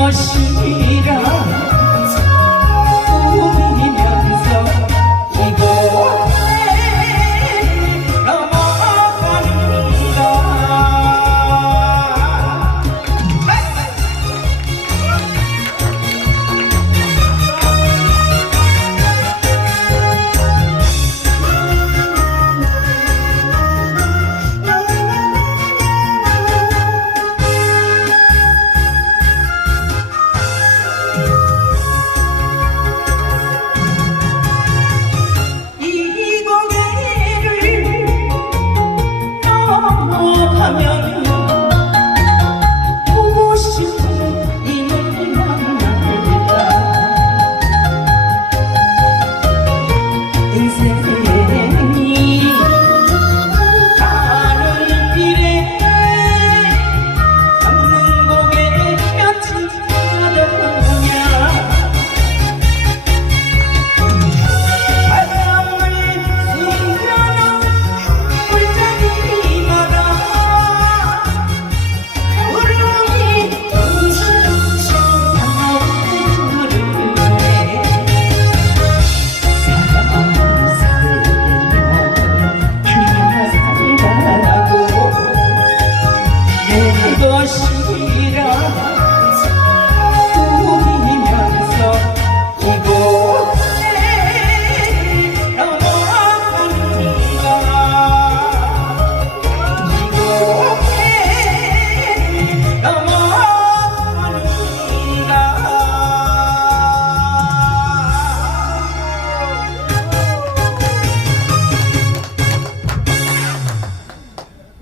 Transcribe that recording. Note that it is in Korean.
것이라.